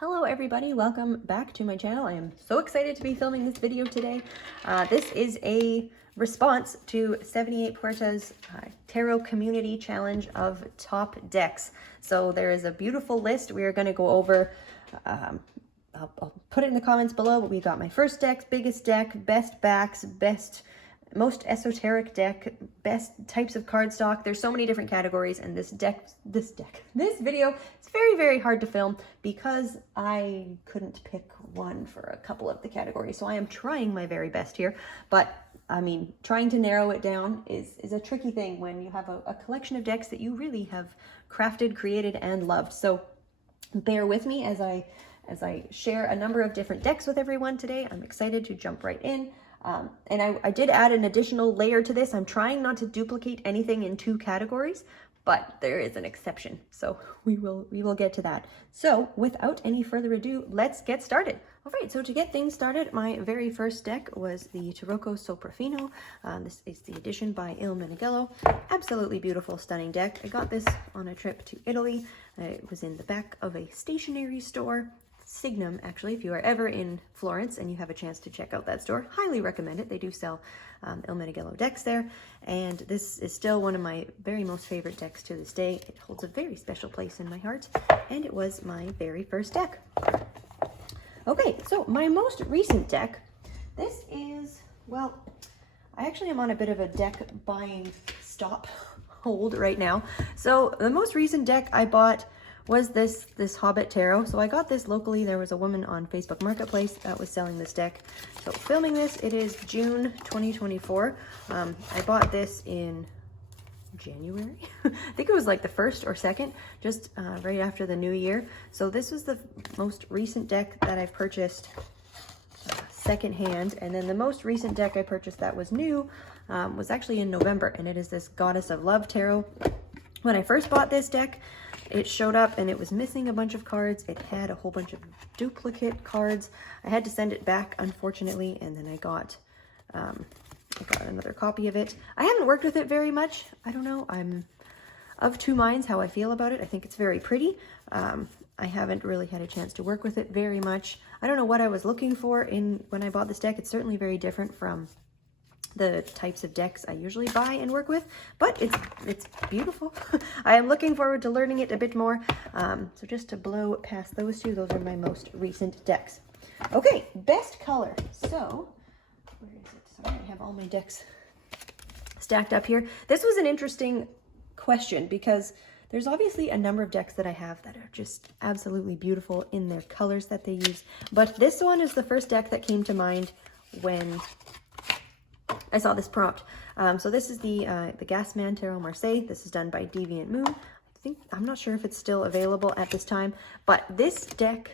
Hello everybody, welcome back to my channel. I am so excited to be filming this video today. This is a response to 78 Puerta's Tarot Community Challenge of top decks. So there is a beautiful list we are going to go over. I'll put it in the comments below, but we got my first deck, biggest deck, best backs, most esoteric deck, best types of cardstock. There's so many different categories, and this video is very, very hard to film because I couldn't pick one for a couple of the categories. So I am trying my very best here, but I mean, trying to narrow it down is a tricky thing when you have a collection of decks that you really have crafted, created, and loved. So bear with me as I share a number of different decks with everyone today. I'm excited to jump right in. And I did add an additional layer to this. I'm trying not to duplicate anything in two categories, but there is an exception. So we will get to that. So without any further ado, let's get started. All right, so to get things started, my very first deck was the Tarocco Soprafino. This is the edition by Il Meneghello. Absolutely beautiful, stunning deck. I got this on a trip to Italy. It was in the back of a stationery store. Signum, actually, if you are ever in Florence and you have a chance to check out that store, highly recommend it. They do sell Il Meneghello decks there, and this is still one of my very most favorite decks to this day. It holds a very special place in my heart, and it was my very first deck. Okay, so my most recent deck, this is, well, I actually am on a bit of a deck buying stop hold right now. So the most recent deck I bought was this Hobbit Tarot. So I got this locally. There was a woman on Facebook Marketplace that was selling this deck. So filming this, it is June 2024. I bought this in January. I think it was like the 1st or 2nd, just right after the new year. So this was the most recent deck that I've purchased secondhand. And then the most recent deck I purchased that was new was actually in November. And it is this Goddess of Love Tarot. When I first bought this deck, it showed up and it was missing a bunch of cards. It had a whole bunch of duplicate cards. I had to send it back, unfortunately, and then I got another copy of it. I haven't worked with it very much. I don't know. I'm of two minds how I feel about it. I think it's very pretty. I haven't really had a chance to work with it very much. I don't know what I was looking for when I bought this deck. It's certainly very different from the types of decks I usually buy and work with, but it's beautiful. I am looking forward to learning it a bit more. So just to blow past those two, those are my most recent decks. Okay, best color. So where is it? Sorry, I have all my decks stacked up here. This was an interesting question because there's obviously a number of decks that I have that are just absolutely beautiful in their colors that they use, but this one is the first deck that came to mind when I saw this prompt. So this is the Gasman Tarot Marseille. This is done by Deviant Moon. I'm not sure if it's still available at this time, but this deck,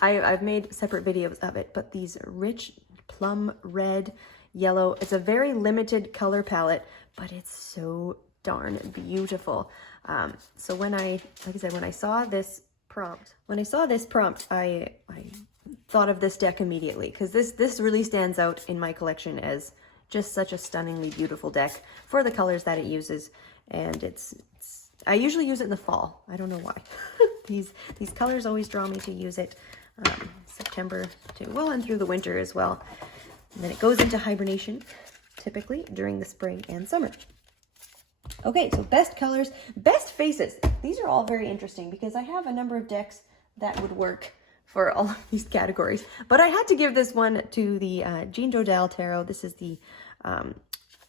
I've made separate videos of it, but these rich plum red, yellow, it's a very limited color palette, but it's so darn beautiful. So when like I said, when I saw this prompt, I thought of this deck immediately because this really stands out in my collection as just such a stunningly beautiful deck for the colors that it uses. And I usually use it in the fall. I don't know why. these colors always draw me to use it September to well and through the winter as well. And then it goes into hibernation typically during the spring and summer. Okay, so best colors, best faces. These are all very interesting because I have a number of decks that would work for all of these categories, but I had to give this one to the Jean Dodal Tarot. This is the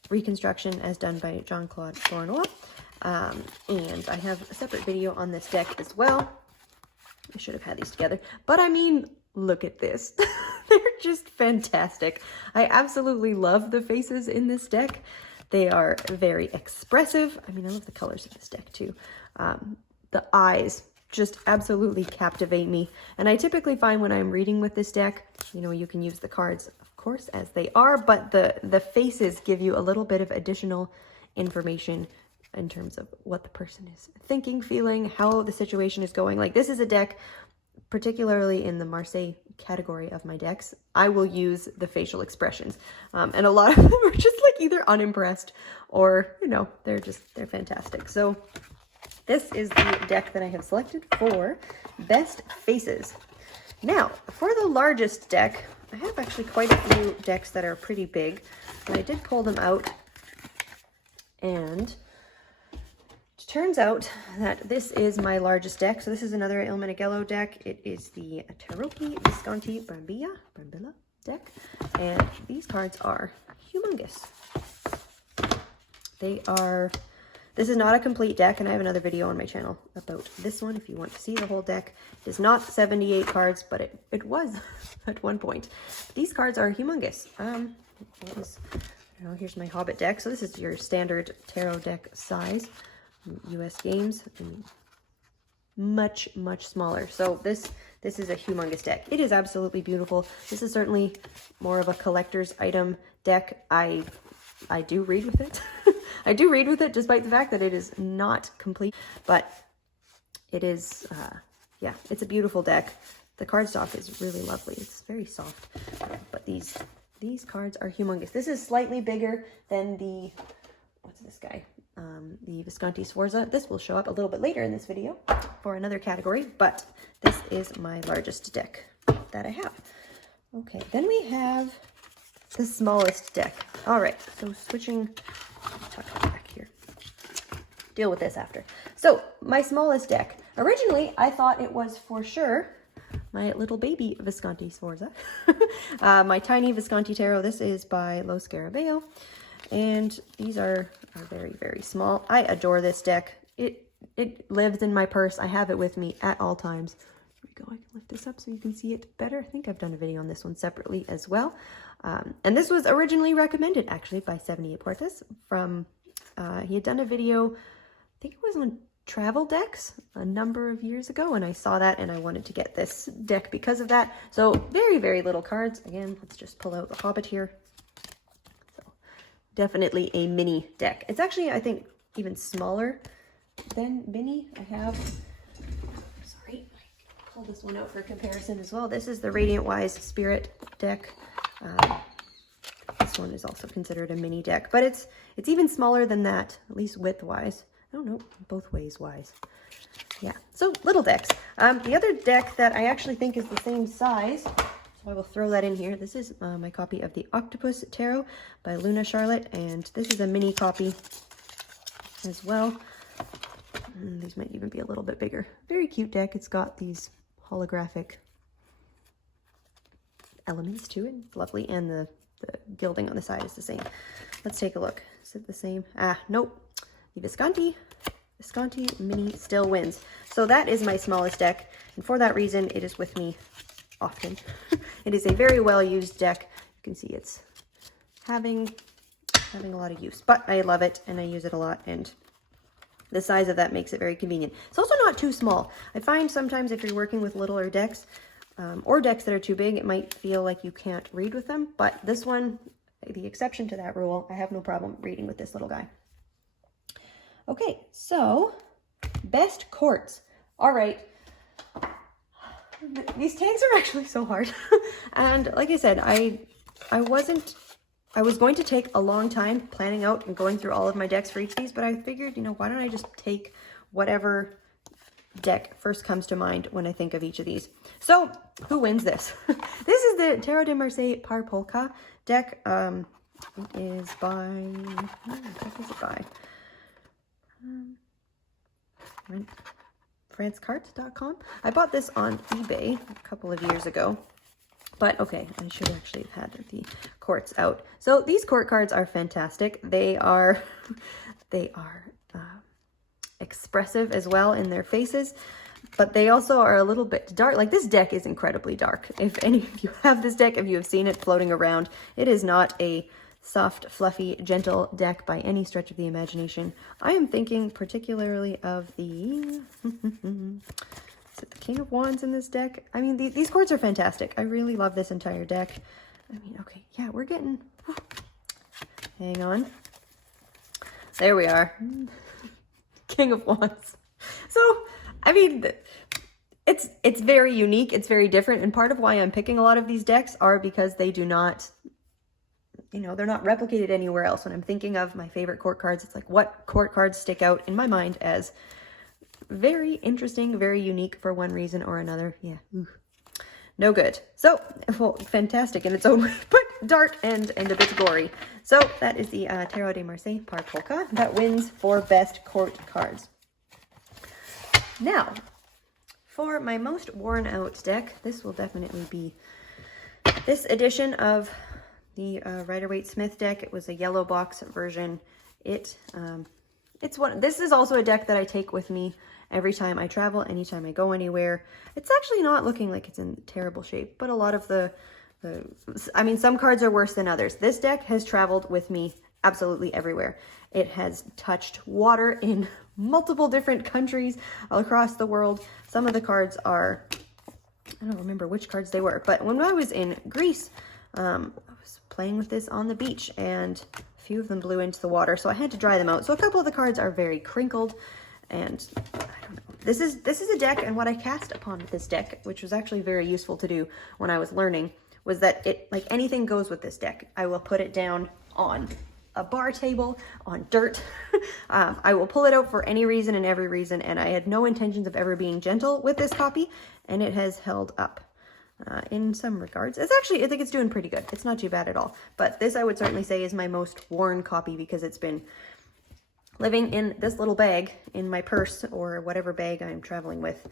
reconstruction as done by Jean-Claude Flournoy, and I have a separate video on this deck as well. I should have had these together, but I mean, look at this. They're just fantastic. I absolutely love the faces in this deck. They are very expressive. I mean, I love the colors of this deck too. The eyes just absolutely captivate me. And I typically find when I'm reading with this deck, you know, you can use the cards, of course, as they are, but the faces give you a little bit of additional information in terms of what the person is thinking, feeling, how the situation is going. Like, this is a deck, particularly in the Marseille category of my decks, I will use the facial expressions. And a lot of them are just like either unimpressed or, you know, they're fantastic. So this is the deck that I have selected for Best Faces. Now, for the largest deck, I have actually quite a few decks that are pretty big, and I did pull them out, and it turns out that this is my largest deck. So this is another Il Meneghello deck. It is the Tarocchi Visconti Brambilla deck, and these cards are humongous. This is not a complete deck, and I have another video on my channel about this one if you want to see the whole deck. It is not 78 cards, but it was at one point. These cards are humongous. Here's my Hobbit deck. So this is your standard tarot deck size, US Games, and much, much smaller. So this is a humongous deck. It is absolutely beautiful. This is certainly more of a collector's item deck. I do read with it. I do read with it despite the fact that it is not complete, but it is, yeah, it's a beautiful deck. The cardstock is really lovely. It's very soft, but these cards are humongous. This is slightly bigger than the, what's this guy? The Visconti Sforza. This will show up a little bit later in this video for another category, but this is my largest deck that I have. Okay, then we have the smallest deck. All right, so switching, tuck it back here. Deal with this after. So my smallest deck. Originally, I thought it was for sure my little baby Visconti Sforza. My tiny Visconti Tarot. This is by Lo Scarabeo. And these are very, very small. I adore this deck. It lives in my purse. I have it with me at all times. Here we go. I can lift this up so you can see it better. I think I've done a video on this one separately as well. And this was originally recommended actually by 78 Puertas from, he had done a video, I think it was on travel decks a number of years ago, and I saw that and I wanted to get this deck because of that. So very, very little cards. Again, let's just pull out the Hobbit here. So definitely a mini deck. It's actually, I think, even smaller than mini. Sorry, I pulled this one out for comparison as well. This is the Radiant Wise Spirit deck. This one is also considered a mini deck, but it's even smaller than that, at least width-wise. I don't know, both ways wise. Yeah, so little decks. The other deck that I actually think is the same size, so I will throw that in here. This is my copy of the Octopus Tarot by Luna Charlotte, and this is a mini copy as well. These might even be a little bit bigger. Very cute deck. It's got these holographic elements to it. Lovely, and the gilding on the side is the same. Let's take a look. Is it the same? Nope. The Visconti Mini still wins. So that is my smallest deck, and for that reason, it is with me often. It is a very well-used deck. You can see it's having a lot of use, but I love it, and I use it a lot, and the size of that makes it very convenient. It's also not too small. I find sometimes if you're working with littler decks, or decks that are too big, it might feel like you can't read with them, but this one, the exception to that rule, I have no problem reading with this little guy. Okay, so best courts. All right, these tags are actually so hard. And like I said, I was going to take a long time planning out and going through all of my decks for each of these, but I figured, you know, why don't I just take whatever deck first comes to mind when I think of each of these. So who wins this? This is the Tarot de Marseille par Polka deck. It is by, what is it by? francecart.com. I bought this on eBay a couple of years ago, but okay, I should actually have had the courts out. So these court cards are fantastic. They are expressive as well in their faces, but they also are a little bit dark. Like, this deck is incredibly dark. If any of you have this deck, if you have seen it floating around, it is not a soft, fluffy, gentle deck by any stretch of the imagination. I am thinking particularly of the, is it the King of Wands in this deck? I mean, these cards are fantastic. I really love this entire deck. I mean, okay, yeah, we're getting, hang on. There we are. King of Wands. So, I mean, it's very unique. It's very different. And part of why I'm picking a lot of these decks are because they do not, you know, they're not replicated anywhere else. When I'm thinking of my favorite court cards, it's like, what court cards stick out in my mind as very interesting, very unique for one reason or another. Yeah, ooh, no good. So, well, fantastic in its own way, but dark and a bit gory. So that is the Tarot de Marseille par Polka that wins for best court cards. Now, for my most worn out deck, this will definitely be this edition of the Rider-Waite-Smith deck. It was a yellow box version. This is also a deck that I take with me every time I travel, anytime I go anywhere. It's actually not looking like it's in terrible shape, but a lot of I mean, some cards are worse than others. This deck has traveled with me absolutely everywhere. It has touched water in multiple different countries all across the world. Some of the cards are, I don't remember which cards they were, but when I was in Greece, I was playing with this on the beach and a few of them blew into the water, so I had to dry them out. So a couple of the cards are very crinkled, and I don't know. This is a deck, and what I cast upon this deck, which was actually very useful to do when I was learning, was that like anything goes with this deck. I will put it down on a bar table, on dirt. I will pull it out for any reason and every reason, and I had no intentions of ever being gentle with this copy, and it has held up in some regards. It's actually, I think it's doing pretty good. It's not too bad at all, but this I would certainly say is my most worn copy because it's been living in this little bag in my purse or whatever bag I'm traveling with,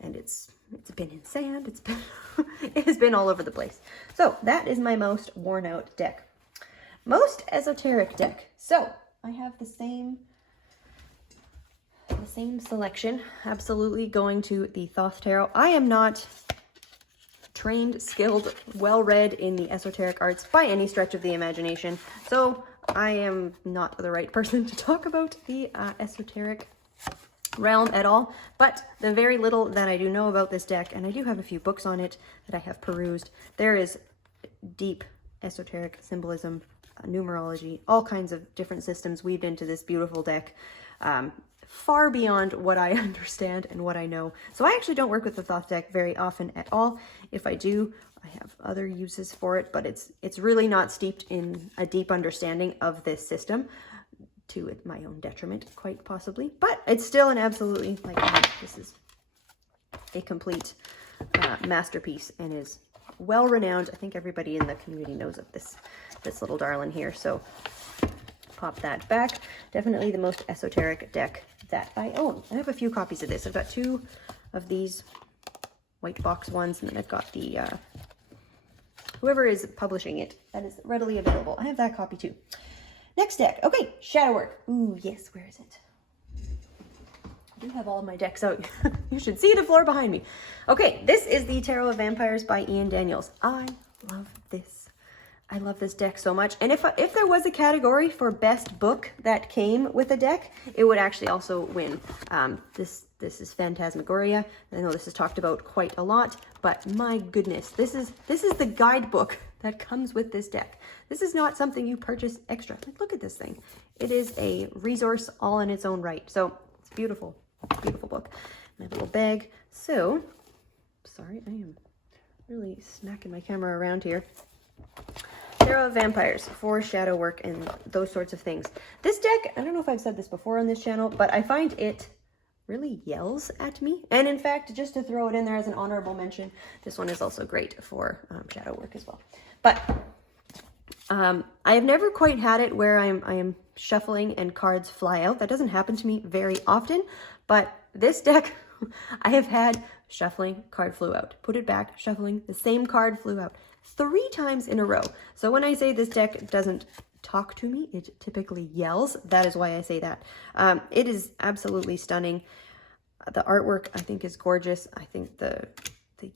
and it's been in sand, it has been all over the place. So that is my most worn out deck. Most esoteric deck. So I have the same selection, absolutely going to the Thoth Tarot. I am not trained, skilled, well-read in the esoteric arts by any stretch of the imagination, so I am not the right person to talk about the esoteric realm at all, but the very little that I do know about this deck, and I do have a few books on it that I have perused, there is deep esoteric symbolism, numerology, all kinds of different systems weaved into this beautiful deck, far beyond what I understand and what I know. So I actually don't work with the Thoth deck very often at all. If I do, I have other uses for it, but it's really not steeped in a deep understanding of this system, to my own detriment, quite possibly. But it's still an absolutely, like, this is a complete masterpiece and is well renowned. I think everybody in the community knows of this little darling here. So pop that back. Definitely the most esoteric deck that I own. I have a few copies of this. I've got 2 of these white box ones, and then I've got the whoever is publishing it that is readily available. I have that copy too. Next deck. Okay, shadow work. Ooh, yes, where is it? I do have all of my decks out. You should see the floor behind me. Okay, this is the Tarot of Vampires by Ian Daniels. I love this. I love this deck so much. And if there was a category for best book that came with a deck, it would actually also win. This is Phantasmagoria. I know this is talked about quite a lot, but my goodness, this is the guidebook that comes with this deck. This is not something you purchase extra. Like, look at this thing. It is a resource all in its own right. So it's beautiful, beautiful book. My little bag. So, sorry, I am really smacking my camera around here. Tarot of Vampires for shadow work and those sorts of things. This deck, I don't know if I've said this before on this channel, but I find it really yells at me. And in fact, just to throw it in there as an honorable mention, this one is also great for shadow work as well. But I have never quite had it where I am shuffling and cards fly out. That doesn't happen to me very often, but this deck, I have had shuffling, card flew out, put it back, shuffling, the same card flew out 3 times in a row. So when I say this deck doesn't talk to me, it typically yells. That is why I say that. It is absolutely stunning. The artwork, I think, is gorgeous. I think the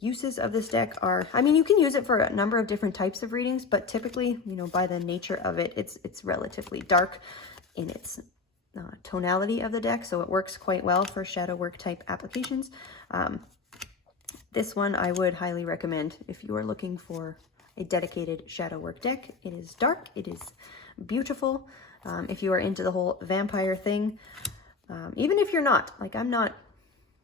uses of this deck are, I mean, you can use it for a number of different types of readings, but typically, you know, by the nature of it, it's relatively dark in its tonality of the deck, so it works quite well for shadow work type applications. This one I would highly recommend if you are looking for a dedicated shadow work deck. It is dark, it is beautiful. If you are into the whole vampire thing, even if you're not, like I'm not,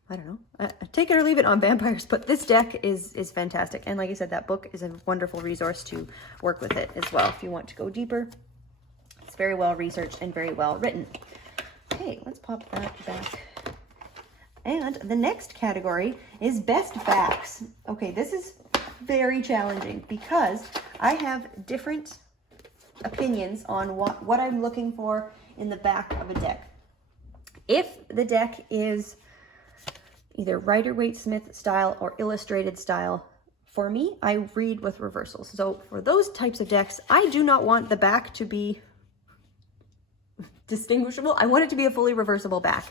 I don't know, take it or leave it on vampires, but this deck is fantastic. And like I said, that book is a wonderful resource to work with it as well if you want to go deeper. It's very well researched and very well written. Okay, let's pop that back And the next category is best backs. Okay, this is very challenging because I have different opinions on what I'm looking for in the back of a deck. If the deck is either Rider-Waite-Smith style or illustrated style, for me, I read with reversals. So for those types of decks, I do not want the back to be distinguishable. I want it to be a fully reversible back.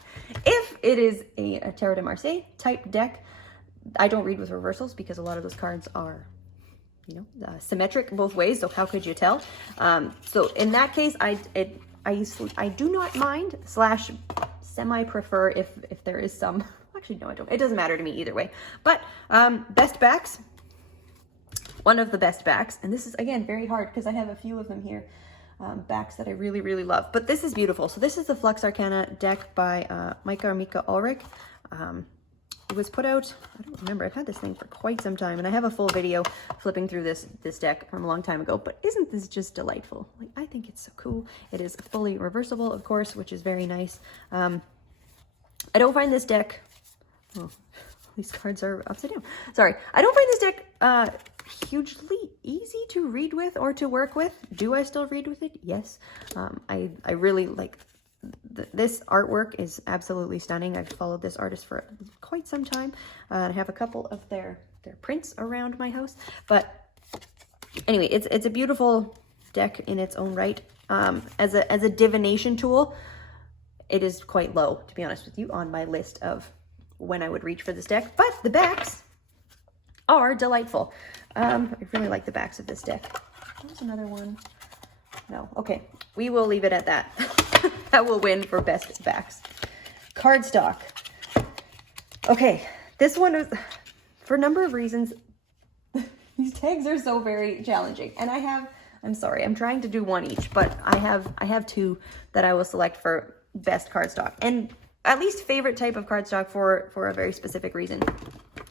If it is a Tarot de Marseille type deck, I don't read with reversals because a lot of those cards are, you know, symmetric both ways. So how could you tell? So in that case, I do not mind / semi prefer if there is some. Actually, no, I don't. It doesn't matter to me either way. But best backs. One of the best backs, and this is again very hard because I have a few of them here. Backs that I really, really love. But this is beautiful. So this is the Flux Arcana deck by Mika Ulrich. It was put out, I don't remember, I've had this thing for quite some time, and I have a full video flipping through this deck from a long time ago, but isn't this just delightful? Like, I think it's so cool. It is fully reversible, of course, which is very nice. I don't find this deck, oh, these cards are upside down. Sorry. I don't find this deck hugely easy to read with or to work with. Do I still read with it? Yes. I really like this artwork is absolutely stunning. I've followed this artist for quite some time. I have a couple of their prints around my house. But anyway, it's a beautiful deck in its own right. As a divination tool, it is quite low, to be honest with you, on my list of when I would reach for this deck. But the backs are delightful. I really like the backs of this deck. There's another one. No. Okay. We will leave it at that. That will win for best backs. Cardstock. Okay. This one is, for a number of reasons, these tags are so very challenging. And I'm sorry, I'm trying to do one each, but I have two that I will select for best cardstock. And at least favorite type of cardstock for a very specific reason.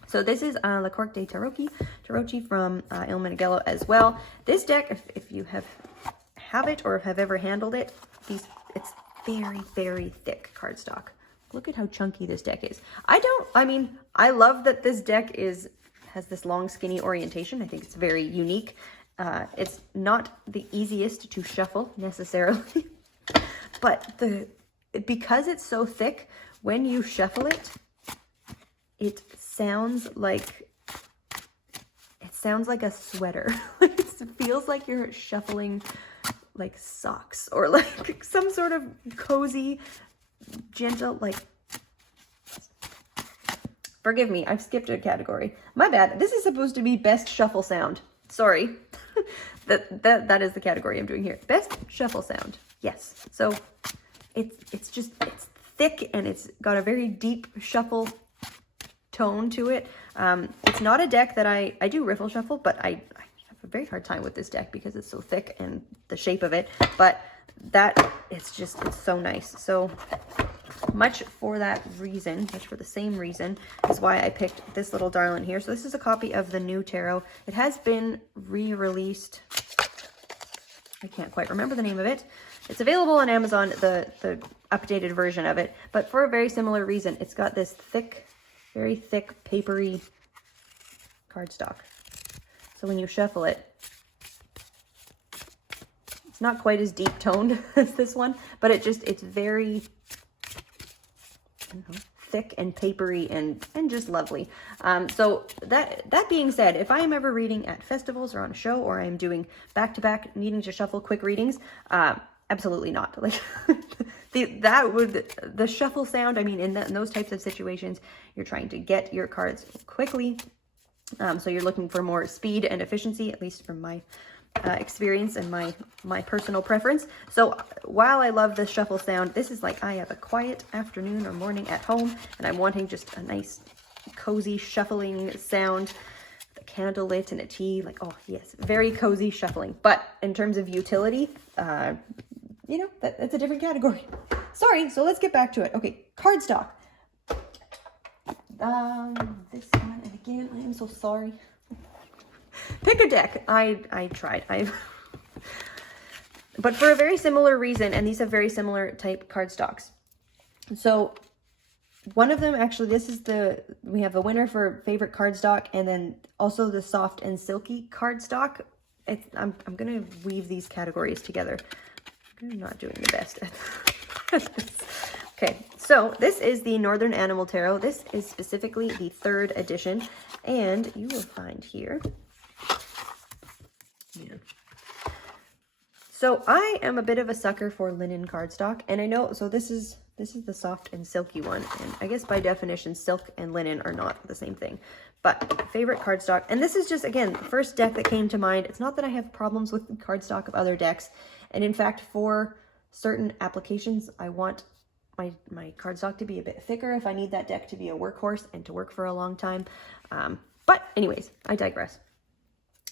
So this is La Corte de Tarocchi from Il Meneghello as well. This deck, if you have it or have ever handled it, it's very, very thick cardstock. Look at how chunky this deck is. I love that this deck has this long, skinny orientation. I think it's very unique. It's not the easiest to shuffle necessarily, but because it's so thick, when you shuffle it, it sounds like a sweater. It feels like you're shuffling like socks or like some sort of cozy, gentle, like, forgive me, I've skipped a category. My bad. This is supposed to be best shuffle sound. Sorry. that is the category I'm doing here. Best shuffle sound. Yes. So it's thick and it's got a very deep shuffle tone to it. It's not a deck that I do riffle shuffle, but I have a very hard time with this deck because it's so thick and the shape of it, but it's so nice. So much for that reason, much for the same reason is why I picked this little darling here. So this is a copy of the new tarot. It has been re-released. I can't quite remember the name of it. It's available on Amazon, the updated version of it, but for a very similar reason. It's got this thick, very thick, papery cardstock. So when you shuffle it, it's not quite as deep toned as this one, but it's very, I don't know, thick and papery and just lovely. So that being said, if I am ever reading at festivals or on a show, or I'm doing back-to-back needing to shuffle quick readings, absolutely not. Like the shuffle sound, I mean, in those types of situations, you're trying to get your cards quickly. So you're looking for more speed and efficiency, at least from my experience and my personal preference. So while I love the shuffle sound, this is like I have a quiet afternoon or morning at home and I'm wanting just a nice cozy shuffling sound, the candle lit and a tea, like, oh yes, very cozy shuffling. But in terms of utility, you know, that's a different category. Sorry, so let's get back to it. Okay, cardstock. This one, and again, I am so sorry. Pick a deck. I tried. But for a very similar reason, and these have very similar type cardstocks. So One of them, actually, we have a winner for favorite cardstock, and then also the soft and silky cardstock. I'm going to weave these categories together. I'm not doing the best at this. Okay, so this is the Northern Animal Tarot. This is specifically the 3rd edition, and you will find here. Yeah. So I am a bit of a sucker for linen cardstock, and I know, so this is the soft and silky one, and I guess by definition, silk and linen are not the same thing. But favorite cardstock, and this is just, again, the first deck that came to mind. It's not that I have problems with the cardstock of other decks, and in fact, for certain applications, I want my cardstock to be a bit thicker if I need that deck to be a workhorse and to work for a long time. But anyways, I digress.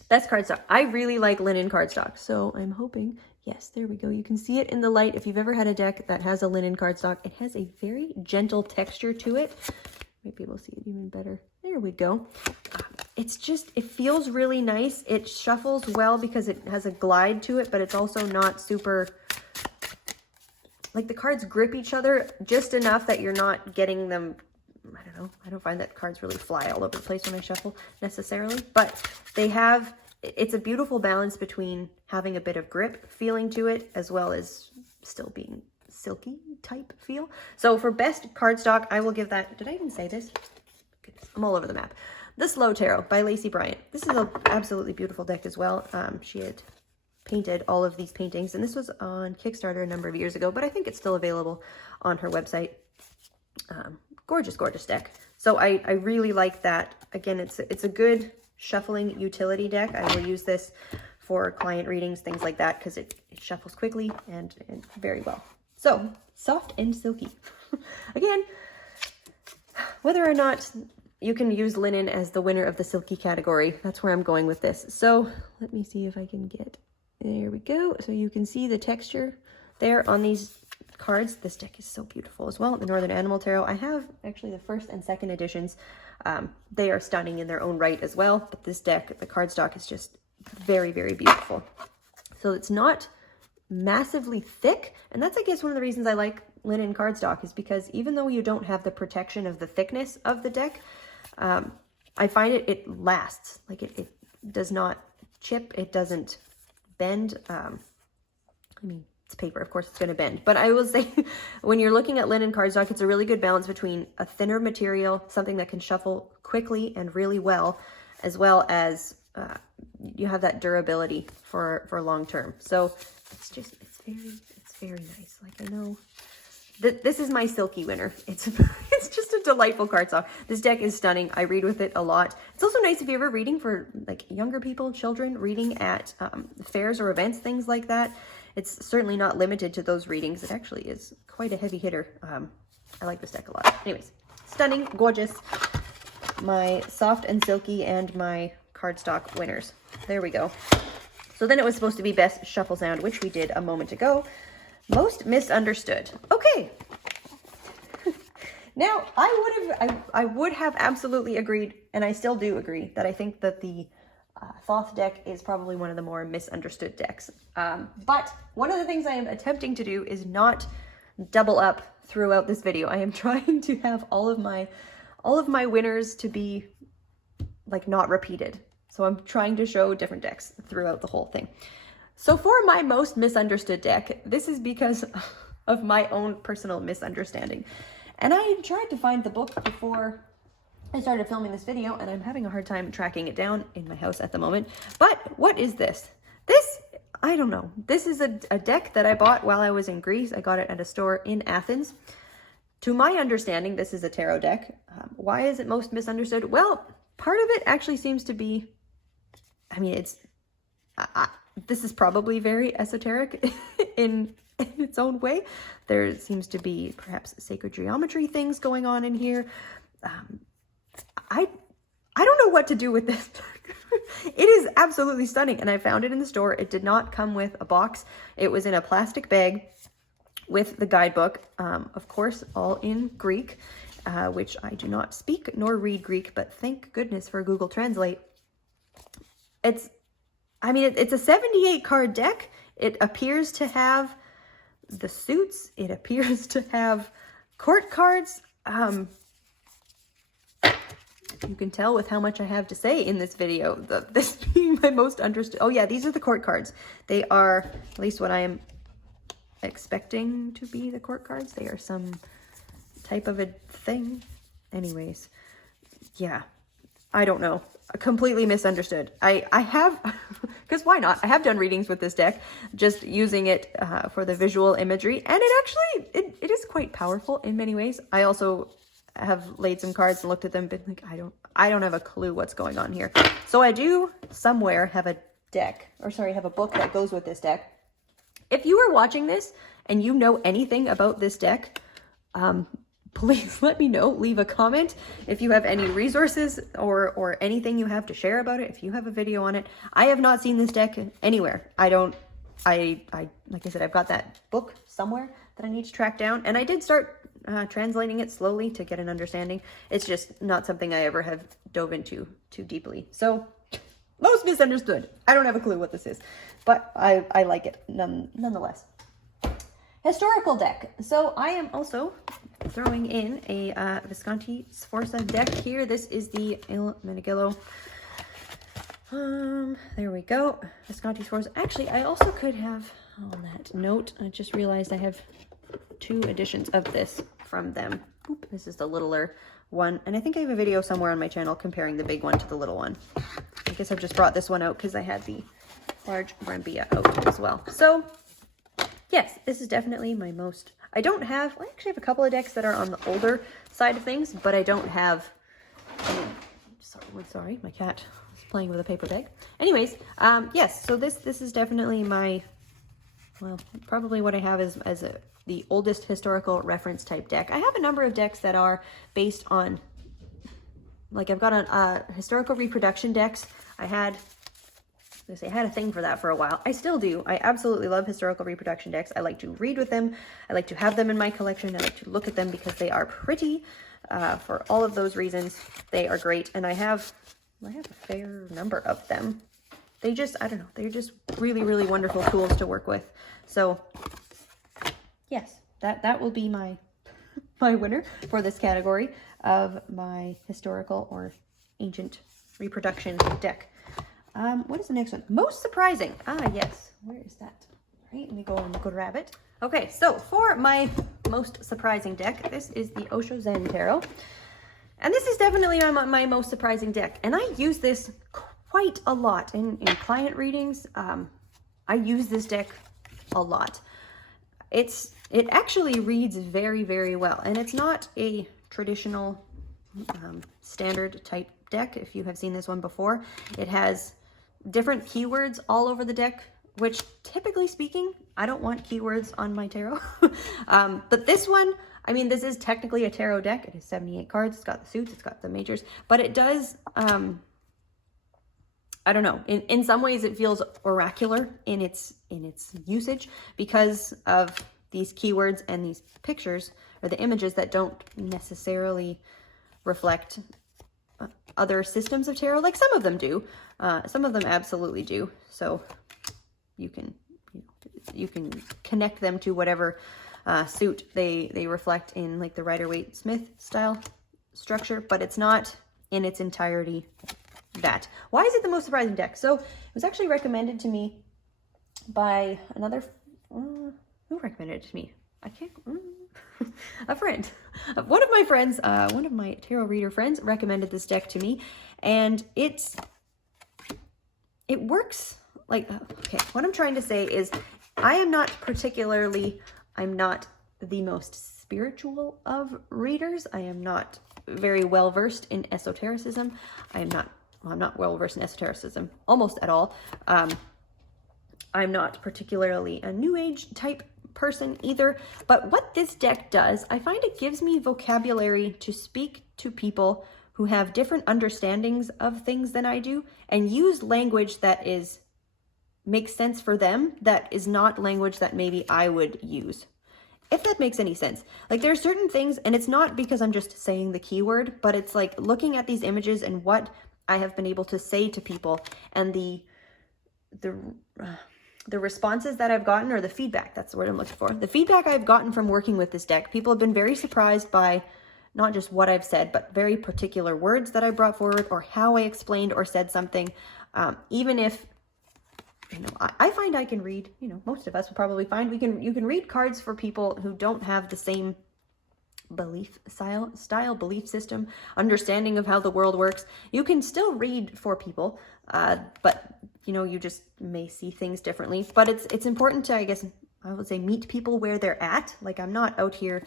Best cardstock. I really like linen cardstock, so I'm hoping, yes, there we go. You can see it in the light. If you've ever had a deck that has a linen cardstock, it has a very gentle texture to it. Might be able to see it even better. There we go. It's just, it feels really nice. It shuffles well because it has a glide to it, but it's also not super, like the cards grip each other just enough that you're not getting them, I don't know. I don't find that cards really fly all over the place when I shuffle necessarily, but they have, it's a beautiful balance between having a bit of grip feeling to it as well as still being silky type feel. So for best cardstock, I will give that, did I even say this? Goodness, I'm all over the map. The Slow Tarot by Lacey Bryant. This is an absolutely beautiful deck as well. She had painted all of these paintings, and this was on Kickstarter a number of years ago, but I think it's still available on her website. Gorgeous, gorgeous deck. So I really like that. Again, it's a good shuffling utility deck. I will use this for client readings, things like that, because it shuffles quickly and very well. So, soft and silky. Again, whether or not you can use linen as the winner of the silky category, that's where I'm going with this. So, let me see if I can get, there we go. So you can see the texture there on these cards. This deck is so beautiful as well. The Northern Animal Tarot. I have actually the 1st and 2nd editions. They are stunning in their own right as well. But this deck, the cardstock is just very, very beautiful. So it's not massively thick. And that's, I guess, one of the reasons I like linen cardstock is because even though you don't have the protection of the thickness of the deck, I find it lasts. Like it does not chip. It doesn't bend. I mean, it's paper, of course it's going to bend. But I will say, when you're looking at linen cardstock, it's a really good balance between a thinner material, something that can shuffle quickly and really well as you have that durability for long term. So it's very nice. Like, I know this is my silky winner. It's just a delightful cardstock. This deck is stunning. I read with it a lot. It's also nice if you're ever reading for like younger people, children, reading at fairs or events, things like that. It's certainly not limited to those readings. It actually is quite a heavy hitter. I like this deck a lot. Anyways, stunning, gorgeous. My soft and silky and my cardstock winners. There we go. So then it was supposed to be best shuffle sound, which we did a moment ago. Most misunderstood. Okay. Now, I would have absolutely agreed, and I still do agree, that I think that the Thoth deck is probably one of the more misunderstood decks. But one of the things I am attempting to do is not double up throughout this video. I am trying to have all of my winners to be like not repeated. So I'm trying to show different decks throughout the whole thing. So for my most misunderstood deck, this is because of my own personal misunderstanding. And I tried to find the book before I started filming this video, and I'm having a hard time tracking it down in my house at the moment. But what is this? This, I don't know. This is a deck that I bought while I was in Greece. I got it at a store in Athens. To my understanding, this is a tarot deck. Why is it most misunderstood? Well, part of it actually seems to be, I mean, this is probably very esoteric in its own way. There seems to be perhaps sacred geometry things going on in here. I don't know what to do with this. It is absolutely stunning, and I found it in the store. It did not come with a box. It was in a plastic bag with the guidebook, of course, all in Greek, which I do not speak nor read Greek, but thank goodness for Google Translate. It's a 78 card deck. It appears to have the suits. It appears to have court cards. You can tell with how much I have to say in this video, this being my most understood. Oh yeah, these are the court cards. They are, at least what I am expecting to be the court cards. They are some type of a thing. Anyways, yeah, I don't know. Completely misunderstood. I have, because why not? I have done readings with this deck, just using it for the visual imagery, and it actually, it is quite powerful in many ways. I also have laid some cards and looked at them and been like, I don't have a clue what's going on here. So I do somewhere have a deck, or sorry, have a book that goes with this deck. If you are watching this and you know anything about this deck, please let me know. Leave a comment if you have any resources or anything you have to share about it. If you have a video on it, I have not seen this deck anywhere. I like I said, I've got that book somewhere that I need to track down, and I did start translating it slowly to get an understanding. It's just not something I ever have dove into too deeply. So most misunderstood. I don't have a clue what this is, but I like it nonetheless. Historical deck. So I am also throwing in a Visconti Sforza deck here. This is the Il Menegillo. There we go. Visconti Sforza. Actually, I also could have, on that note, I just realized I have 2 editions of this from them. Oop, this is the littler one, and I think I have a video somewhere on my channel comparing the big one to the little one. I guess I've just brought this one out because I had the large Brambilla out as well. So yes, this is definitely my most, I actually have a couple of decks that are on the older side of things, but I don't have, sorry, my cat is playing with a paper bag. Anyways, yes, so this is definitely my, well, probably what I have is the oldest historical reference type deck. I have a number of decks that are based on, like I've got a historical reproduction decks. I had a thing for that for a while. I still do. I absolutely love historical reproduction decks. I like to read with them. I like to have them in my collection. I like to look at them because they are pretty. For all of those reasons, they are great. And I have a fair number of them. They just, I don't know, they're just really, really wonderful tools to work with. So yes, that will be my winner for this category of my historical or ancient reproduction deck. What is the next one? Most surprising. Ah, yes. Where is that? All right, let me go and grab it. Okay, so for my most surprising deck, this is the Osho Zen Tarot. And this is definitely my most surprising deck. And I use this quite a lot in client readings. I use this deck a lot. It actually reads very, very well. And it's not a traditional standard type deck. If you have seen this one before, it has different keywords all over the deck, which typically speaking, I don't want keywords on my tarot. But this one, I mean, this is technically a tarot deck. It is 78 cards. It's got the suits, it's got the majors, but it does, I don't know, in some ways it feels oracular in its usage because of these keywords and these pictures or the images that don't necessarily reflect other systems of tarot. Like some of them do. Some of them absolutely do. So you can connect them to whatever suit they reflect in, like the Rider-Waite-Smith style structure, but it's not in its entirety that. Why is it the most surprising deck? So it was actually recommended to me by another, who recommended it to me? I can't, a friend. One of my friends, one of my tarot reader friends recommended this deck to me, and it works like, okay, what I'm trying to say is I'm not the most spiritual of readers. I am not very well versed in esotericism. I'm not well versed in esotericism almost at all. I'm not particularly a new age type person either, but what this deck does, I find it gives me vocabulary to speak to people who have different understandings of things than I do, and use language that makes sense for them, that is not language that maybe I would use. If that makes any sense. Like there are certain things, and it's not because I'm just saying the keyword, but it's like looking at these images and what I have been able to say to people, and the responses that I've gotten, or the feedback, that's the word I'm looking for. The feedback I've gotten from working with this deck, people have been very surprised by not just what I've said, but very particular words that I brought forward or how I explained or said something. Even if, you know, I find I can read, you know, most of us will probably find you can read cards for people who don't have the same belief style, belief system, understanding of how the world works. You can still read for people, but you know, you just may see things differently. But it's important to, I guess I would say, meet people where they're at. Like, I'm not out here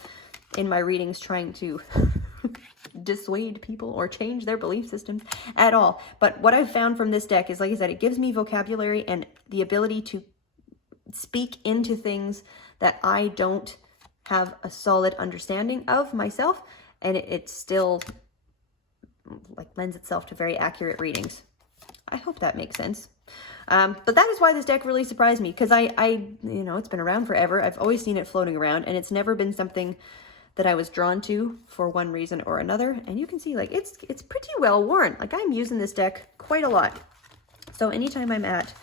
in my readings trying to dissuade people or change their belief systems at all. But what I've found from this deck is, like I said, it gives me vocabulary and the ability to speak into things that I don't have a solid understanding of myself, and it still like lends itself to very accurate readings. I hope that makes sense. But that is why this deck really surprised me, because I you know, it's been around forever. I've always seen it floating around, and it's never been something that I was drawn to for one reason or another. And you can see, like, it's pretty well worn. Like, I'm using this deck quite a lot. So anytime I'm at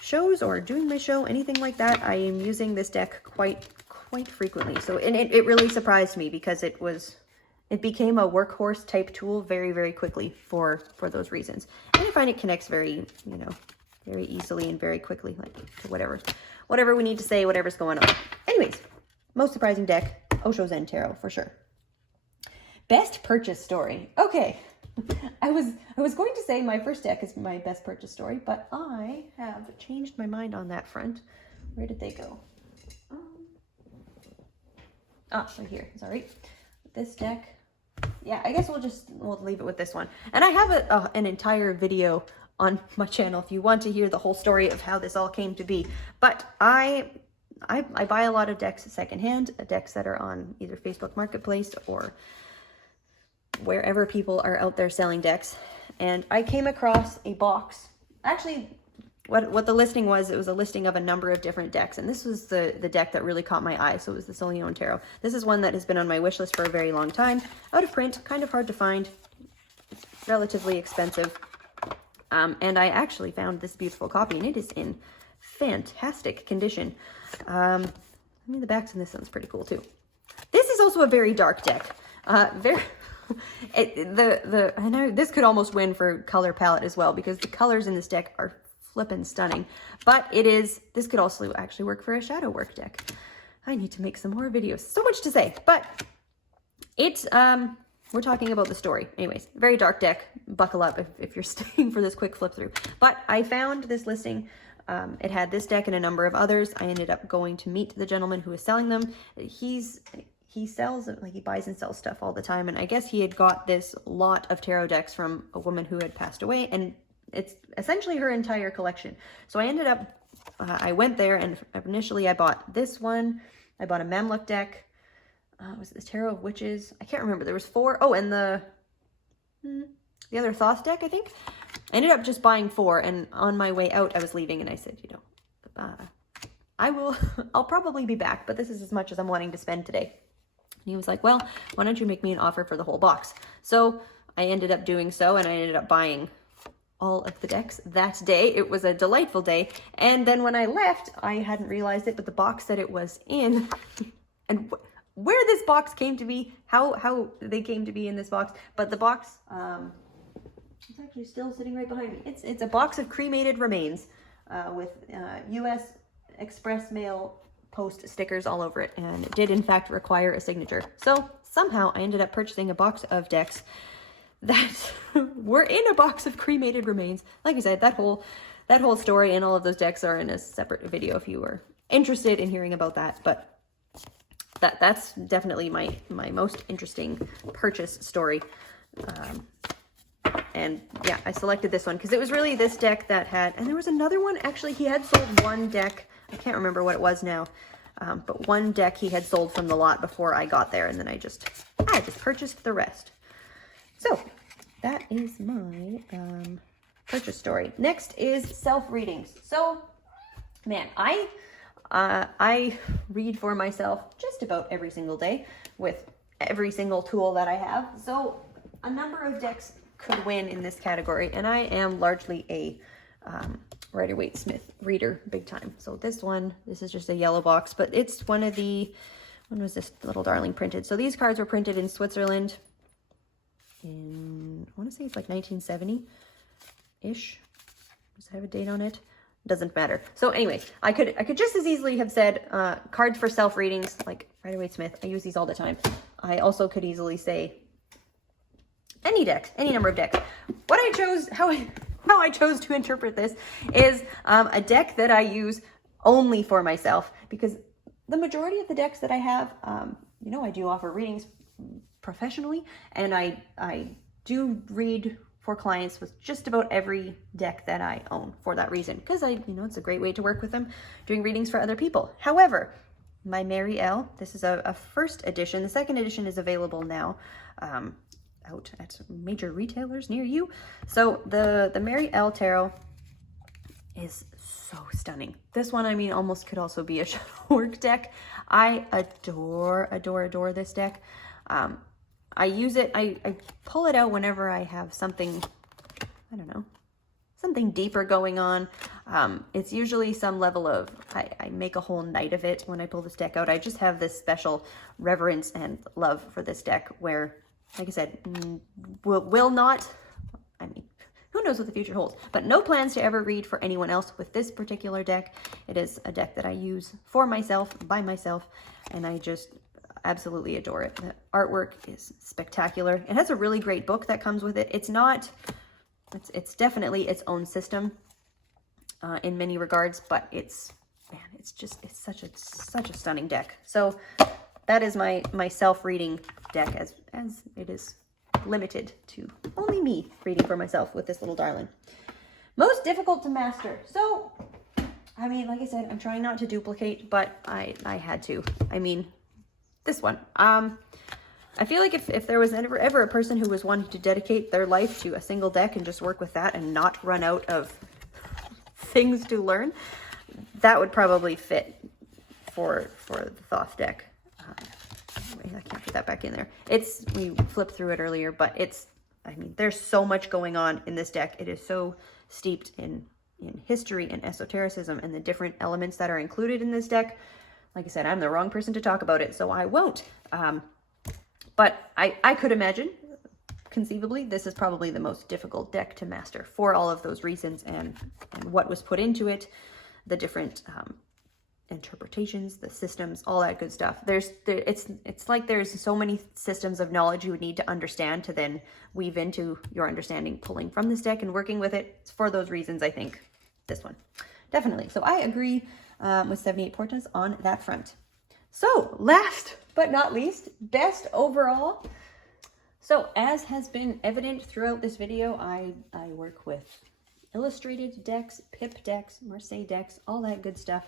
shows or doing my show, anything like that, I am using this deck quite frequently. So, and it really surprised me, because it became a workhorse type tool very quickly for those reasons. And I find it connects very, you know, very easily and very quickly, like, to whatever we need to say, whatever's going on. Anyways, most surprising deck, Osho Zen Tarot, for sure. Best purchase story. Okay. I was going to say my first deck is my best purchase story, but I have changed my mind on that front. Where did they go? Right here. Sorry. This deck. Yeah, I guess we'll leave it with this one. And I have an entire video on my channel if you want to hear the whole story of how this all came to be. But I buy a lot of decks secondhand, decks that are on either Facebook Marketplace or wherever people are out there selling decks. And I came across a box. Actually, what the listing was, it was a listing of a number of different decks. And this was the deck that really caught my eye. So it was the Soleon Tarot. This is one that has been on my wish list for a very long time. Out of print, kind of hard to find. It's relatively expensive. And I actually found this beautiful copy, and it is in fantastic condition. I mean, the backs in this one's pretty cool too. This is also a very dark deck. I know this could almost win for color palette as well, because the colors in this deck are flippin' stunning. But this could also actually work for a shadow work deck. I need to make some more videos. So much to say, but it's we're talking about the story. Anyways, very dark deck. Buckle up if you're staying for this quick flip through. But I found this listing. It had this deck and a number of others. I ended up going to meet the gentleman who was selling them. He sells, like, he buys and sells stuff all the time. And I guess he had got this lot of tarot decks from a woman who had passed away, and it's essentially her entire collection. So I ended up, I went there, and initially I bought this one. I bought a Mamluk deck. Was it the Tarot of Witches? I can't remember. There was 4. Oh, and the other Thoth deck, I think. I ended up just buying 4, and on my way out, I was leaving, and I said, you know, I'll probably be back, but this is as much as I'm wanting to spend today. And he was like, well, why don't you make me an offer for the whole box? So I ended up doing so, and I ended up buying all of the decks that day. It was a delightful day. And then when I left, I hadn't realized it, but the box that it was in, and where this box came to be, how they came to be in this box, but the box, it's actually still sitting right behind me. It's a box of cremated remains with U.S. Express Mail Post stickers all over it, and it did in fact require a signature. So somehow I ended up purchasing a box of decks that were in a box of cremated remains. Like I said, that whole story and all of those decks are in a separate video if you were interested in hearing about that. But that's definitely my most interesting purchase story. And yeah, I selected this one because it was really this deck that had, and there was another one. Actually, he had sold one deck. I can't remember what it was now. But one deck he had sold from the lot before I got there, and then I just purchased the rest. So that is my purchase story. Next is self-readings. So, man, I read for myself just about every single day with every single tool that I have. So a number of decks could win in this category, and I am largely a Rider-Waite-Smith reader, big time. So this is just a yellow box, but it's one of the, when was this little darling printed? So these cards were printed in Switzerland. in, I want to say it's like 1970-ish. Does it have a date on it? Doesn't matter. So anyway, I could just as easily have said cards for self readings, like Rider-Waite-Smith. I use these all the time. I also could easily say any deck, any number of decks. What I chose, how I chose to interpret this is a deck that I use only for myself, because the majority of the decks that I have, you know, I do offer readings professionally, and I do read for clients with just about every deck that I own for that reason, because you know, it's a great way to work with them doing readings for other people. However, my Mary L, this is a first edition. The second edition is available now out at major retailers near you. So the Mary L Tarot is so stunning. This one, I mean, almost could also be a shadow work deck. I adore this deck. I use it, I pull it out whenever I have something, I don't know, something deeper going on. It's usually some level of, I make a whole night of it when I pull this deck out. I just have this special reverence and love for this deck where, like I said, will not, I mean, who knows what the future holds, but no plans to ever read for anyone else with this particular deck. It is a deck that I use for myself, by myself, and I just absolutely adore it. The artwork is spectacular. It has a really great book that comes with it. It's not, it's definitely its own system in many regards, but it's, man, it's such a stunning deck. So that is my self-reading deck, as it is limited to only me reading for myself with this little darling. Most difficult to master. So, I mean, like I said, I'm trying not to duplicate, but I had to. I mean, this one. I feel like if there was ever a person who was wanting to dedicate their life to a single deck and just work with that and not run out of things to learn, that would probably fit for the Thoth deck. I can't put that back in there. We flipped through it earlier, but I mean, there's so much going on in this deck. It is so steeped in history and esotericism and the different elements that are included in this deck. Like I said, I'm the wrong person to talk about it, so I won't. But I could imagine, conceivably, this is probably the most difficult deck to master for all of those reasons and what was put into it, the different interpretations, the systems, all that good stuff. It's like there's so many systems of knowledge you would need to understand to then weave into your understanding, pulling from this deck and working with it. It's for those reasons, I think, this one. Definitely. So I agree with 78 Portas on that front. So last but not least, best overall. So as has been evident throughout this video, I work with illustrated decks, pip decks, Marseille decks, all that good stuff.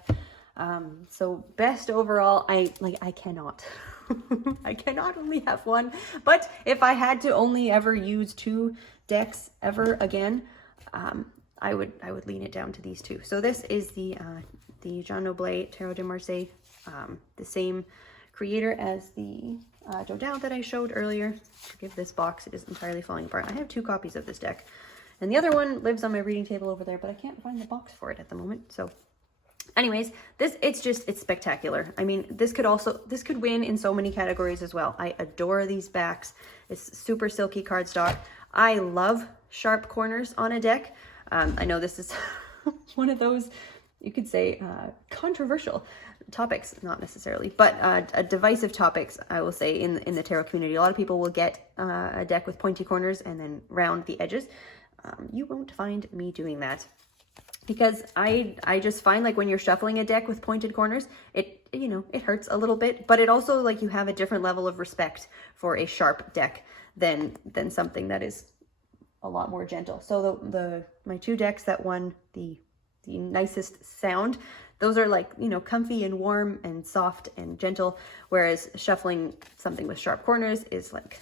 So best overall, I cannot. I cannot only have one, but if I had to only ever use 2 decks ever again, I would lean it down to these 2. So this is the Jean Noblet Tarot de Marseille, the same creator as the Dodal that I showed earlier. Forgive this box, it is entirely falling apart. I have 2 copies of this deck, and the other one lives on my reading table over there, but I can't find the box for it at the moment. So anyways, it's spectacular. I mean, this could win in so many categories as well. I adore these backs. It's super silky cardstock. I love sharp corners on a deck. I know this is one of those, you could say, controversial topics, not necessarily, but divisive topics, I will say, in the tarot community. A lot of people will get a deck with pointy corners and then round the edges. You won't find me doing that, because I just find, like, when you're shuffling a deck with pointed corners, it hurts a little bit, but it also, like, you have a different level of respect for a sharp deck than something that is a lot more gentle. So my 2 decks that won the nicest sound, those are, like, comfy and warm and soft and gentle, whereas shuffling something with sharp corners is like,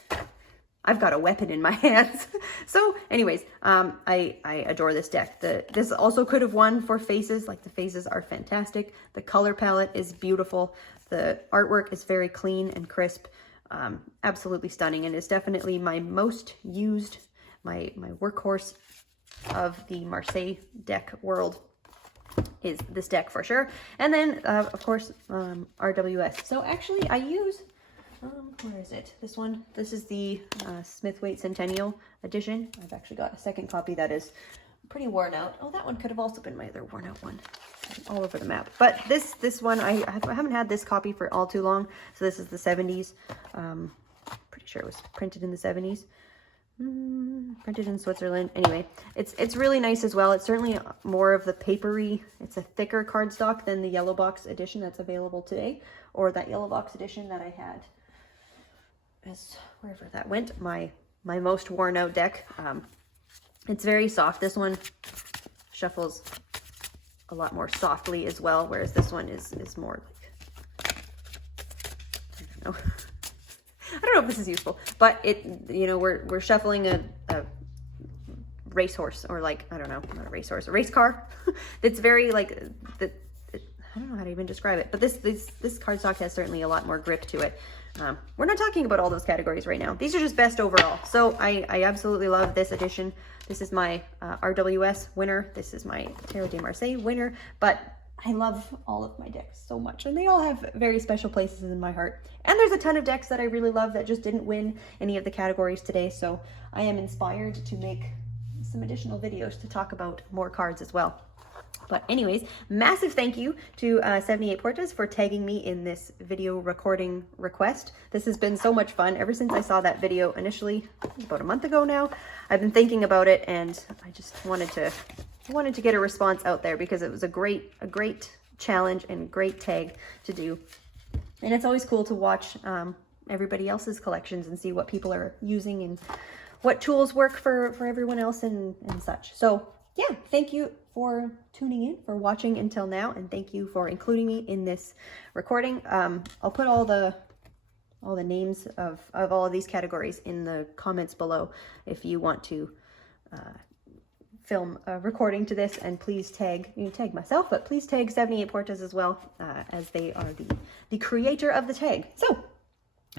I've got a weapon in my hands. So anyways, I adore this deck. This also could have won for faces. Like, the faces are fantastic. The color palette is beautiful. The artwork is very clean and crisp. Absolutely stunning, and is definitely my most used, my workhorse of the Marseille deck world is this deck for sure. And then of course RWS. So actually I use Where is it? This one. This is the Smithwaite Centennial Edition. I've actually got a second copy that is pretty worn out. Oh, that one could have also been my other worn out one. I'm all over the map. But this one, I haven't had this copy for all too long. So this is the 70s. Pretty sure it was printed in the 70s. Printed in Switzerland. Anyway, it's really nice as well. It's certainly more of the papery. It's a thicker cardstock than the yellow box edition that's available today, or that yellow box edition that I had as wherever that went. My most worn out deck. It's very soft. This one shuffles a lot more softly as well, whereas this one is more like, I don't know. I don't know if this is useful, but it, you know, we're shuffling a racehorse, or like, I don't know, not a racehorse, a race car. It's very like, I don't know how to even describe it, but this cardstock has certainly a lot more grip to it. We're not talking about all those categories right now. These are just best overall. So I absolutely love this edition. This is my RWS winner. This is my Tarot de Marseille winner, but I love all of my decks so much, and they all have very special places in my heart. And there's a ton of decks that I really love that just didn't win any of the categories today, so I am inspired to make some additional videos to talk about more cards as well. But anyways, massive thank you to 78 Puertas for tagging me in this video recording request. This has been so much fun. Ever since I saw that video initially, about a month ago now, I've been thinking about it, and I just wanted to get a response out there because it was a great challenge and great tag to do. And it's always cool to watch everybody else's collections and see what people are using and what tools work for everyone else and such. So yeah, thank you for tuning in, for watching until now, and thank you for including me in this recording. I'll put all the names of all of these categories in the comments below if you want to film a recording to this, and please tag myself, but please tag 78 Puertas as well, as they are the creator of the tag. So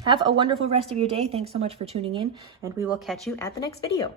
have a wonderful rest of your day. Thanks so much for tuning in, and we will catch you at the next video.